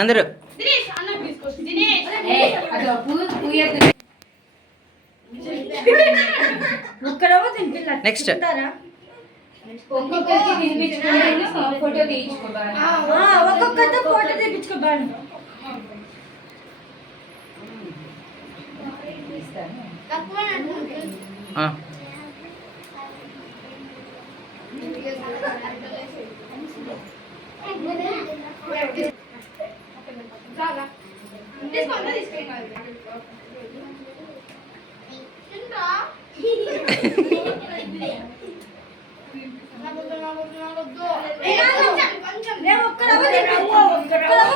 అందరూ నెక్స్ట్ ఒక్కొక్కరికి తినిపించుకోవాలి, photo తీయించుకోవాలి. ఒక్కొక్కరితో photo తీయించుకోవాలి.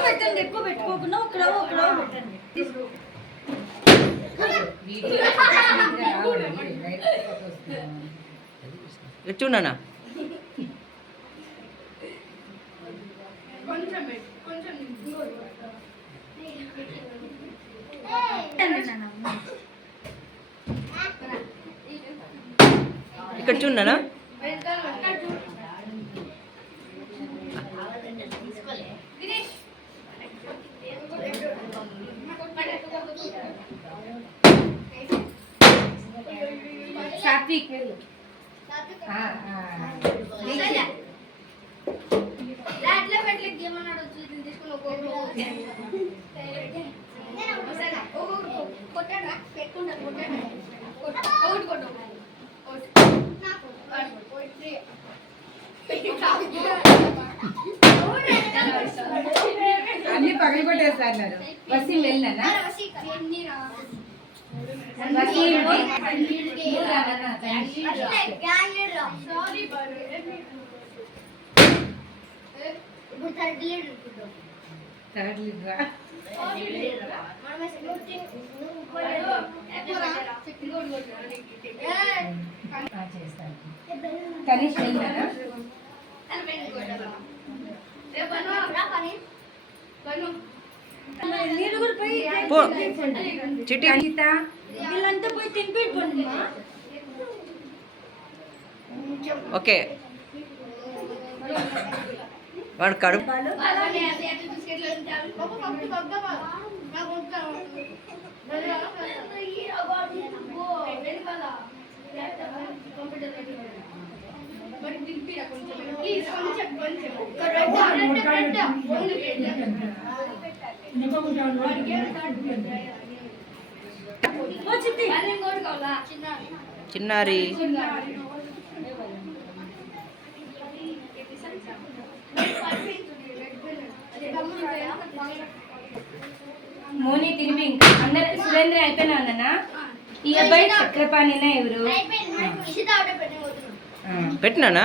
పెట్టండి, ఎక్కువ పెట్టుకోకుండా ఒక్కడవ పెట్టండి. చూడనా ఇక్కడ చూడనా సాత్విక్ అన్ని పగలు కొట్టేస్తారు. వసీం వెళ్ళినా కనీష్ వెళ్ళినా చిట్టి వీళ్ళంతా పోయి తినిపించండి. ఓకే వాడు కడుపు చిన్నారి మోని తిరిగి అందరు సురేంద్ర అయిపోయినా ఉందన్నా. ఈ అబ్బాయి చక్రపాణినా ఎవరు పెట్టినానా